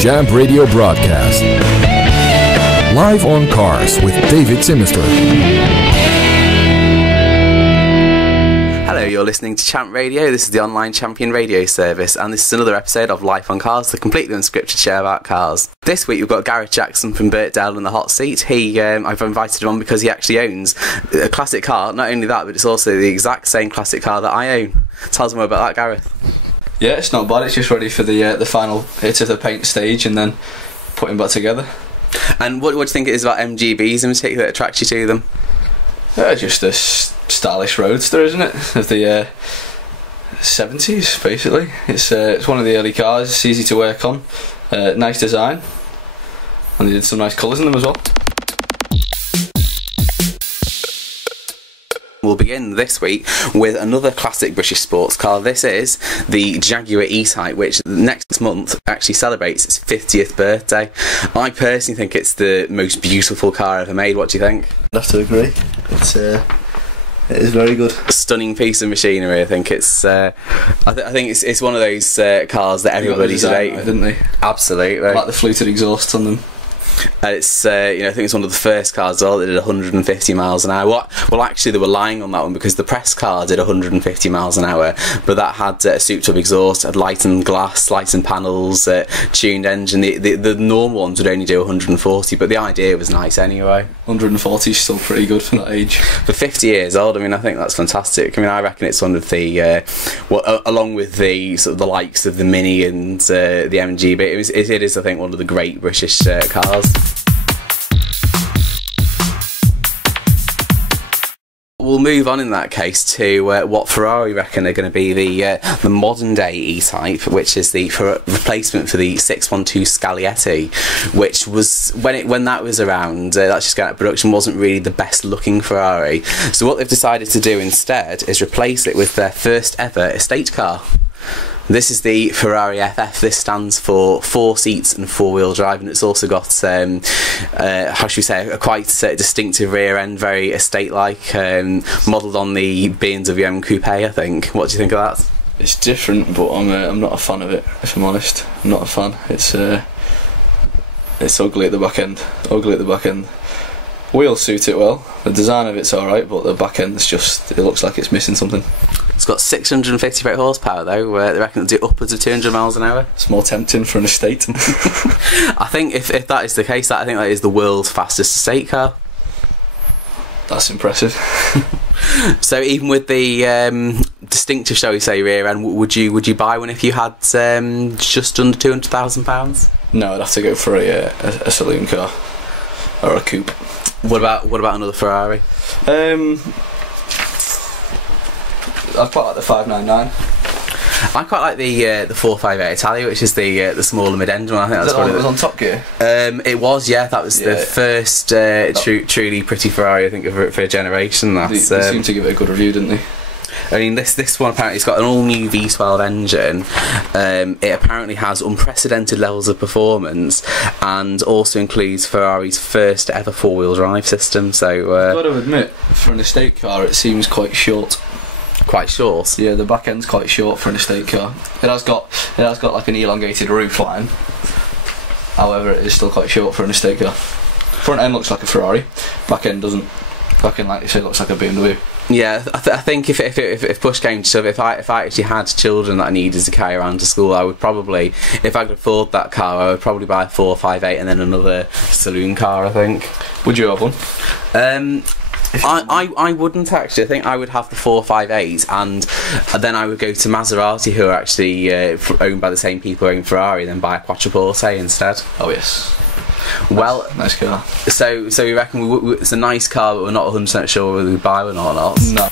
Jam Radio broadcast. Live on Cars with David Simister. Hello, you're listening to Champ Radio. This is the online champion radio service, and this is another episode of Life on Cars, the completely unscripted show about cars. This week we've got Gareth Jackson from Birkdale in the hot seat. I've invited him on because he actually owns a classic car. Not only that, but it's also the exact same classic car that I own. Tell us more about that, Gareth. Yeah, it's not bad. It's just ready for the final hit of the paint stage and then putting back together. And what do you think it is about MGBs in particular that attracts you to them? Just a stylish roadster, isn't it? Of the 70s, basically. It's one of the early cars. It's easy to work on. Nice design. And they did some nice colours in them as well. We'll begin this week with another classic British sports car. This is the Jaguar E-Type, which next month actually celebrates its 50th birthday. I personally think it's the most beautiful car ever made. What do you think? I'd have to agree. It is very good. A stunning piece of machinery. I think it's. I think it's one of those cars that everybody's debate. Didn't they? Absolutely. Like the fluted exhaust on them. It's I think it's one of the first cars as well that did 150 miles an hour. Well, actually, they were lying on that one because the press car did 150 miles an hour, but that had a souped-up exhaust, had lightened glass, lightened panels, tuned engine. The normal ones would only do 140, but the idea was nice anyway. 140 is still pretty good for that age. For 50 years old, I mean, I think that's fantastic. I mean, I reckon it's one of the, along with the sort of the likes of the Mini and the MGB, it is, I think, one of the great British cars. We'll move on in that case to what Ferrari reckon are going to be the modern day E-Type, which is the replacement for the 612 Scaglietti, which was when that was around, that's just going out of production, wasn't really the best looking Ferrari. So what they've decided to do instead is replace it with their first ever estate car. This is the Ferrari FF. This stands for 4 seats and 4-wheel drive, and it's also got, how should we say, a quite distinctive rear end, very estate-like, modelled on the BMW M Coupe, I think. What do you think of that? It's different, but I'm not a fan of it, if I'm honest. I'm not a fan. It's ugly at the back end. Ugly at the back end. Wheels suit it well. The design of it's alright, but the back end's just, it looks like it's missing something. It's got 658 horsepower though. They reckon it'll do upwards of 200 miles an hour. It's more tempting for an estate. I think if that is the case, I think that is the world's fastest estate car. That's impressive. So even with the distinctive, shall we say, rear end, would you buy one if you had just under £200,000? No, I'd have to go for a saloon car or a coupe. What about another Ferrari? I'd quite like the 599. I quite like the 458 Italia, which is the smaller mid-engine one. I think that's what it was on Top Gear. It was, yeah. That was the first truly pretty Ferrari, I think, for a generation. They seemed to give it a good review, didn't they? I mean, this one apparently has got an all-new V12 engine. It apparently has unprecedented levels of performance, and also includes Ferrari's first ever 4-wheel drive system. So I've got to admit, for an estate car, it seems quite short. Quite short. Yeah, the back end's quite short for an estate car. It has got like an elongated roof line. However, it is still quite short for an estate car. Front end looks like a Ferrari. Back end doesn't. Back end, like you say, looks like a BMW. Yeah, I think if push came to shove, if I actually had children that I needed to carry around to school, I would probably, if I could afford that car, I would probably buy a 458 and then another saloon car, I think. Would you have one? I wouldn't actually. I think I would have the 458, and then I would go to Maserati, who are actually owned by the same people who own Ferrari, and then buy a Quattroporte instead. Oh yes. Well, nice car. So we reckon it's a nice car, but we're not 100% sure whether we buy one or not. No.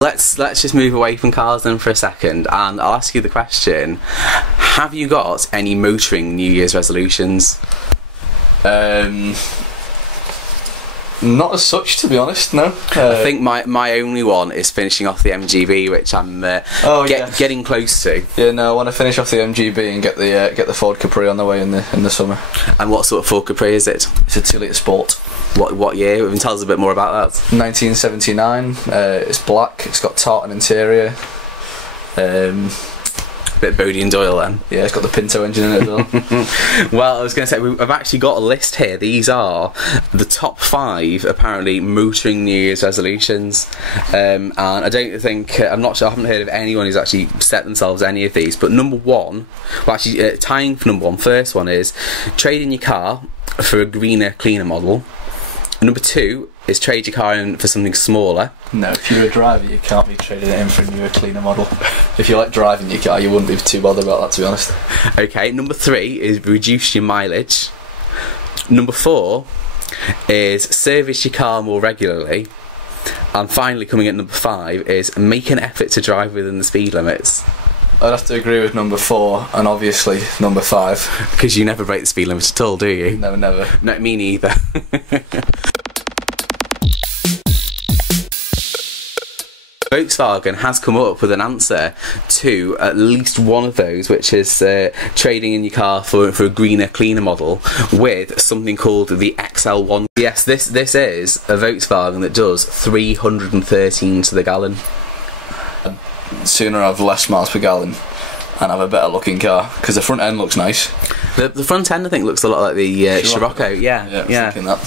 Let's just move away from cars then for a second, and I'll ask you the question: have you got any motoring New Year's resolutions? Not as such, to be honest, no. I think my only one is finishing off the MGB, which I'm getting close to. Yeah, no, I want to finish off the MGB and get the Ford Capri on the way in the summer. And what sort of Ford Capri is it? It's a 2 litre Sport. What year? And tell us a bit more about that. 1979. It's black. It's got tartan interior. Bit Bodie and Doyle then. Yeah, it's got the Pinto engine in it as well. Well, I was going to say, I've actually got a list here. These are the top 5, apparently, motoring New Year's resolutions. And I don't think, I'm not sure, I haven't heard of anyone who's actually set themselves any of these. But number 1, well, actually, tying for number 1, first one is trade in your car for a greener, cleaner model. Number 2 is trade your car in for something smaller. No, if you're a driver, you can't be trading it in for a newer, cleaner model. If you like driving your car, you wouldn't be too bothered about that, to be honest. Okay, number 3 is reduce your mileage. Number 4 is service your car more regularly. And finally, coming at number 5 is make an effort to drive within the speed limits. I'd have to agree with number 4 and obviously number 5. Because you never break the speed limit at all, do you? No, never. No, me neither. Volkswagen has come up with an answer to at least one of those, which is trading in your car for a greener, cleaner model with something called the XL1. Yes, this is a Volkswagen that does 313 to the gallon. I'd sooner have less miles per gallon and have a better looking car, because the front end looks nice. The front end, I think, looks a lot like the Scirocco. Yeah. Thinking that.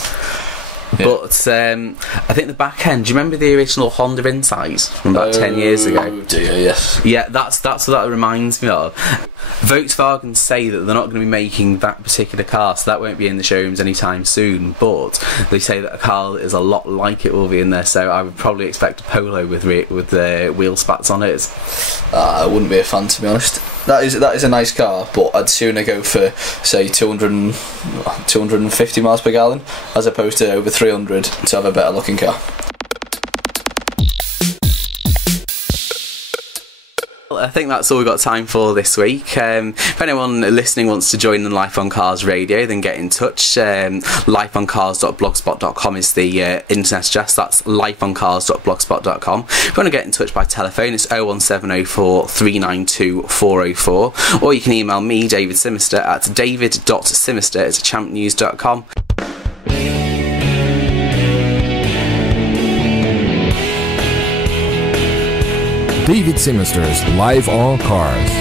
Yeah. But I think the back end, do you remember the original Honda Insight from about 10 years ago? Oh dear, yes. Yeah, that's what that reminds me of. Volkswagen say that they're not going to be making that particular car, so that won't be in the showrooms anytime soon, but they say that a car that is a lot like it will be in there, so I would probably expect a Polo with the wheel spats on it. I wouldn't be a fan, to be honest. That is a nice car, but I'd sooner go for, say, 250 miles per gallon as opposed to over 300 to have a better looking car. I think that's all we've got time for this week. If anyone listening wants to join the Life on Cars radio, then get in touch. Lifeoncars.blogspot.com is the internet address. That's lifeoncars.blogspot.com. If you want to get in touch by telephone, it's 01704 392 404, or you can email me, David Simister, at david.simister@champnews.com. David Simister's Live on Cars.